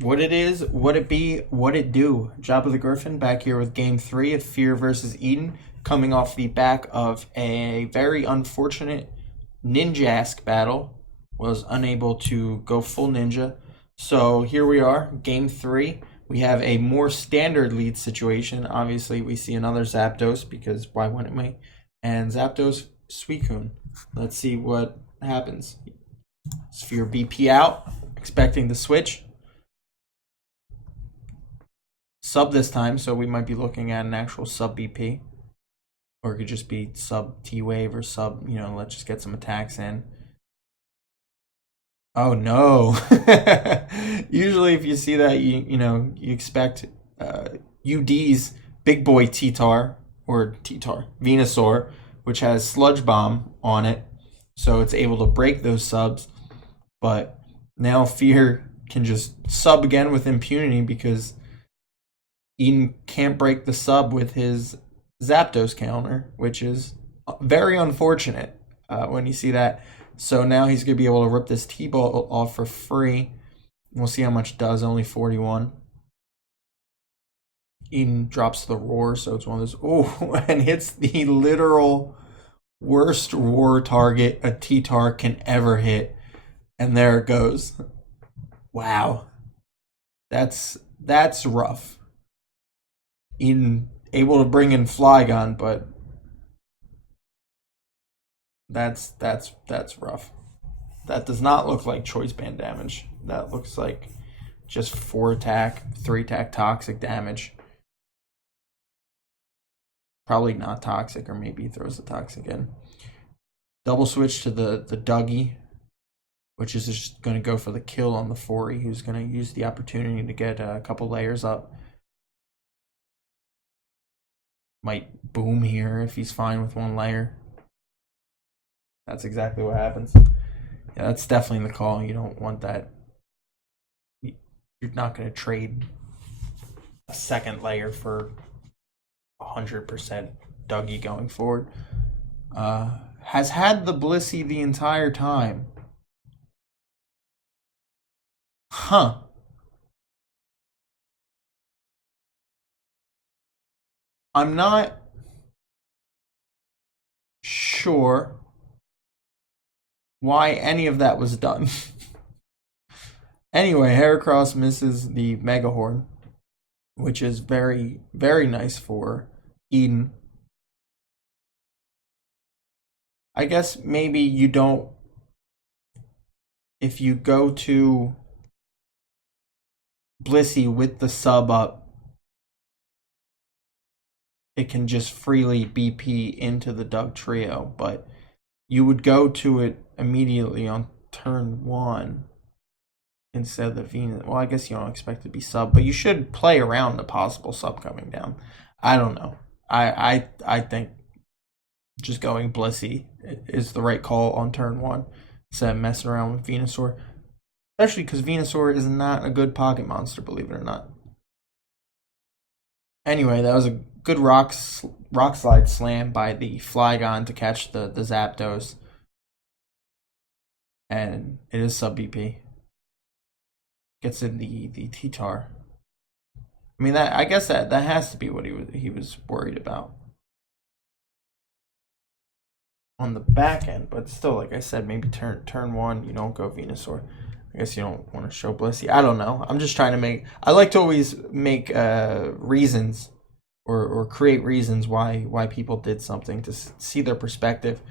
What it is, what it be, what it do. Job of the Griffin back here with game 3 of Fear versus Eden, coming off the back of a very unfortunate ninja-esque battle. Was unable to go full ninja. So here we are, game 3. We have a more standard lead situation. Obviously, we see another Zapdos because why wouldn't we? And Zapdos, Suicune. Let's see what happens. Sphere BP out, expecting the switch. Sub this time, so we might be looking at an actual sub BP. Or it could just be sub T-Wave or sub, let's just get some attacks in. Oh no. Usually if you see that, you expect UD's big boy T-Tar, or T-Tar, Venusaur, which has Sludge Bomb on it. So it's able to break those subs. But now Fear can just sub again with impunity because Eden can't break the sub with his Zapdos counter, which is very unfortunate when you see that. So now he's going to be able to rip this T-Ball off for free. We'll see how much it does, only 41. Eden drops the roar, so it's one of those, and hits the literal worst roar target a T-Tar can ever hit. And there it goes. Wow. That's rough. Eden able to bring in Flygon, but that's rough. That does not look like choice band damage. That looks like just 4 attack, 3 attack toxic damage. Probably not toxic, or maybe he throws the toxic in. Double switch to the Dougie, which is just going to go for the kill on the Fori, who's going to use the opportunity to get a couple layers up. Might boom here if he's fine with 1 layer. That's exactly what happens. Yeah, that's definitely the call. You don't want that. You're not going to trade a 2nd layer for 100% Dougie going forward. Has had the Blissey the entire time. Huh. I'm not sure why any of that was done. Anyway, Heracross misses the Mega Horn, which is very, very nice for Eden. I guess maybe you don't. If you go to Blissey with the sub up, it can just freely BP into the Dugtrio, but you would go to it immediately on turn 1 instead of the Venus. Well, I guess you don't expect it to be sub, but you should play around the possible sub coming down. I don't know. I think just going Blissey is the right call on turn 1 instead of messing around with Venusaur. Especially because Venusaur is not a good pocket monster, believe it or not. Anyway, that was a good rock slide slam by the Flygon to catch the Zapdos. And it is sub BP. Gets in the T-Tar. I mean, I guess that has to be what he was worried about on the back end, but still, like I said, maybe turn 1 you don't go Venusaur. I guess you don't want to show Blissey. I don't know. I'm just trying to make. I like to always make reasons or create reasons why people did something to see their perspective.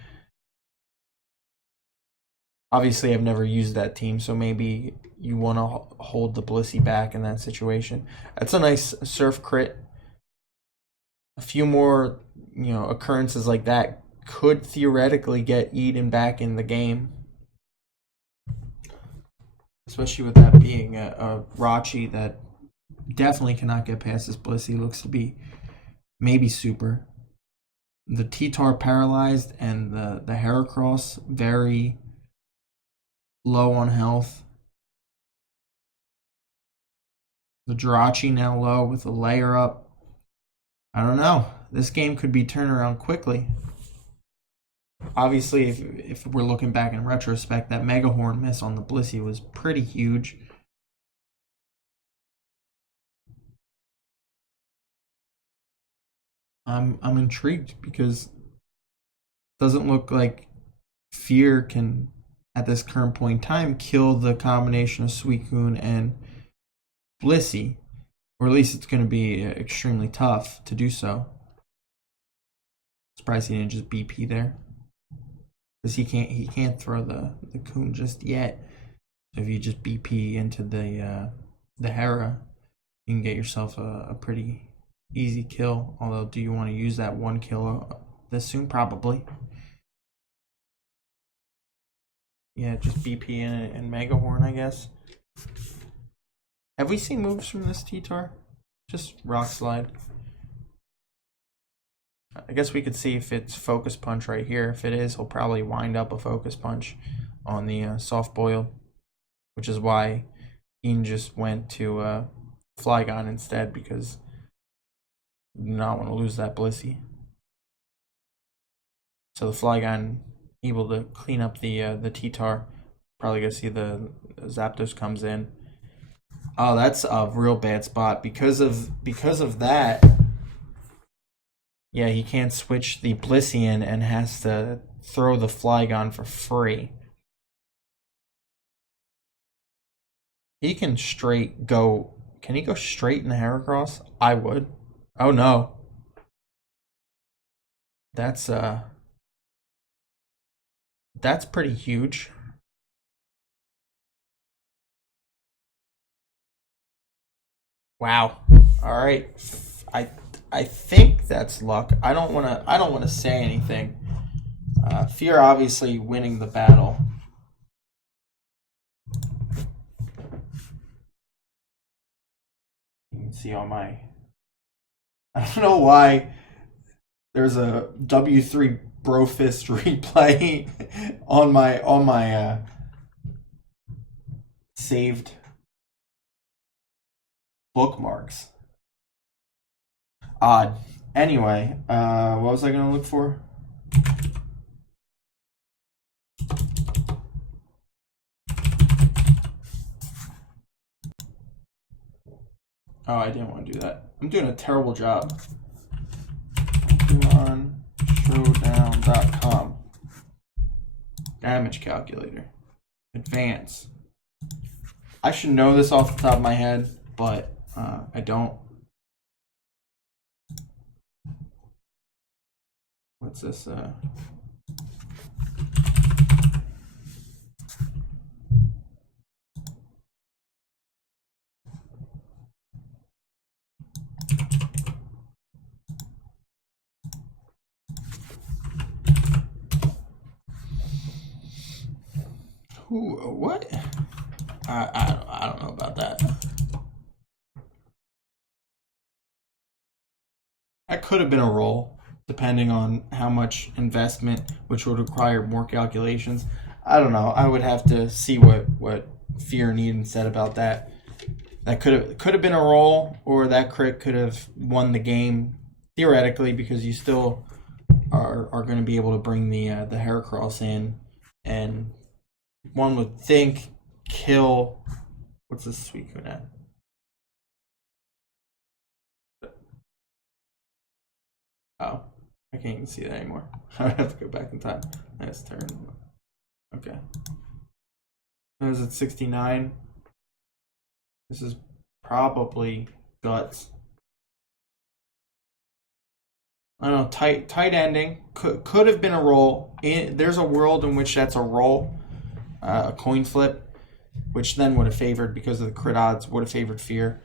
Obviously, I've never used that team, so maybe you want to hold the Blissey back in that situation. That's a nice Surf crit. A few more, occurrences like that could theoretically get Eden back in the game. Especially with that being a Rachi that definitely cannot get past this Blissey. Looks to be maybe super. The T-Tar paralyzed and the Heracross very low on health. The Jirachi now low with a layer up. I don't know. This game could be turned around quickly. Obviously, if we're looking back in retrospect, that Mega Horn miss on the Blissey was pretty huge. I'm intrigued because it doesn't look like fear can at this current point in time kill the combination of Suicune and Blissey, or at least it's going to be extremely tough to do so. Surprised he didn't just BP there, because he can't throw the Coon just yet. So if you just BP into the Hera, you can get yourself a pretty easy kill. Although, do you want to use that one kill this soon? Probably. Yeah, just BP in it and Mega Horn, I guess. Have we seen moves from this T-Tar? Just Rock Slide. I guess we could see if it's Focus Punch right here. If it is, he'll probably wind up a Focus Punch on the Soft Boiled, which is why Ian just went to Flygon instead, because you do not want to lose that Blissey. So the Flygon able to clean up the T-Tar. Probably gonna see the Zapdos comes in. Oh, that's a real bad spot because of that. Yeah, he can't switch the Blissey in and has to throw the Flygon for free. He can straight go. Can he go straight in the Heracross? I would. Oh no. That's pretty huge. Wow. All right. I think that's luck. I don't want to say anything. Fear obviously winning the battle. You can see all my. I don't know why there's a W3 Brofist replay on my saved bookmarks. Odd. Anyway, what was I gonna look for? Oh, I didn't want to do that. I'm doing a terrible job. PokemonShowdown.com. Damage calculator. Advance. I should know this off the top of my head, but I don't. What's this? Who? What? I don't know about that. That could have been a roll, depending on how much investment, which would require more calculations. I don't know. I would have to see what Fear and Eden said about that. That could have been a roll, or that crit could have won the game theoretically, because you still are going to be able to bring the Heracross in, and one would think kill. What's this Suicune at? Oh, I can't even see that anymore. I have to go back in time. Nice turn. Okay. That was at 69. This is probably Guts. I don't know. Tight ending. Could have been a roll. There's a world in which that's a roll, a coin flip, which then would have favored, because of the crit odds, would have favored Fear.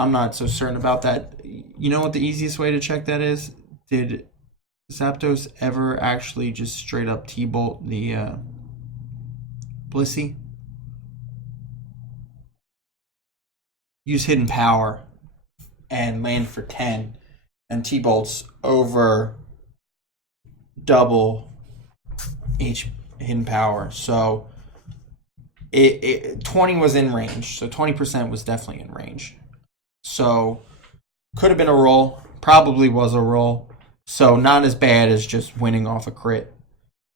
I'm not so certain about that. You know what the easiest way to check that is? Did Zapdos ever actually just straight up T-Bolt the Blissey? Use Hidden Power and land for 10, and T-Bolts over double Hidden Power. So 20 was in range. So 20% was definitely in range. So could have been a roll. Probably was a roll. So not as bad as just winning off a crit.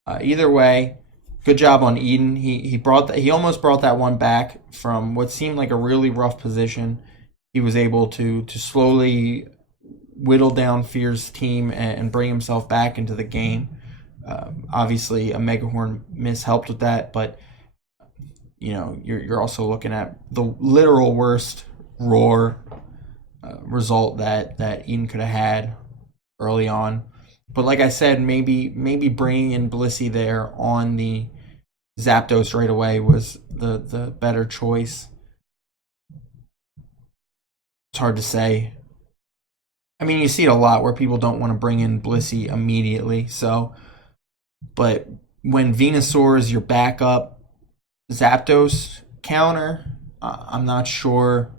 Either way, good job on Eden. He almost brought that one back from what seemed like a really rough position. He was able to slowly whittle down Fear's team and bring himself back into the game. Obviously, a Megahorn miss helped with that, but you're also looking at the literal worst roar result that Eden could have had early on. But like I said, maybe bringing in Blissey there on the Zapdos right away was the better choice. It's hard to say. I mean, you see it a lot where people don't want to bring in Blissey immediately. So, but when Venusaur is your backup Zapdos counter, I'm not sure.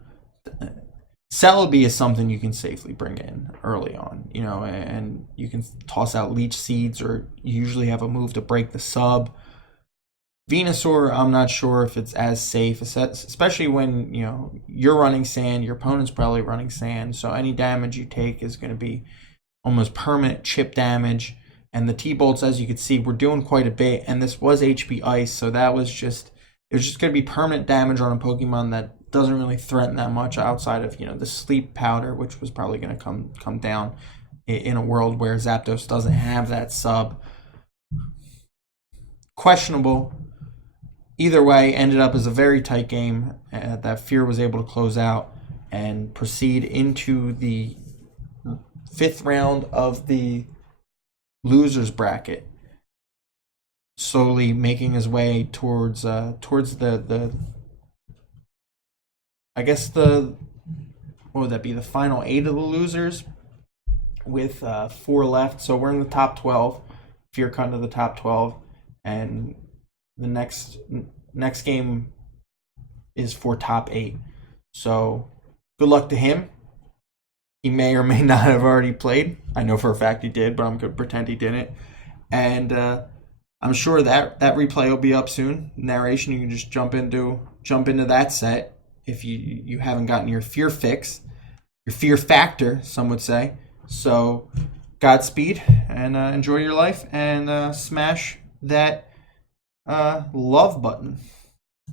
Celebi is something you can safely bring in early on, and you can toss out Leech Seeds, or you usually have a move to break the sub. Venusaur, I'm not sure if it's as safe, especially when you're running sand, your opponent's probably running sand, so any damage you take is going to be almost permanent chip damage. And the T-Bolts, as you can see, were doing quite a bit, and this was HP Ice, so it was just going to be permanent damage on a Pokemon that doesn't really threaten that much outside of the Sleep Powder, which was probably going to come down in a world where Zapdos doesn't have that sub. Questionable. Either way, ended up as a very tight game that Fear was able to close out and proceed into the 5th round of the losers bracket, slowly making his way towards the I guess what would that be, the final 8 of the losers, with 4 left. So we're in the top 12. Fear cut into the top 12, and the next game is for top 8. So good luck to him. He may or may not have already played. I know for a fact he did, but I'm going to pretend he didn't. And I'm sure that replay will be up soon. Narration, you can just jump into that set if you haven't gotten your fear fix, your fear factor, some would say. So Godspeed, and enjoy your life, and smash that love button.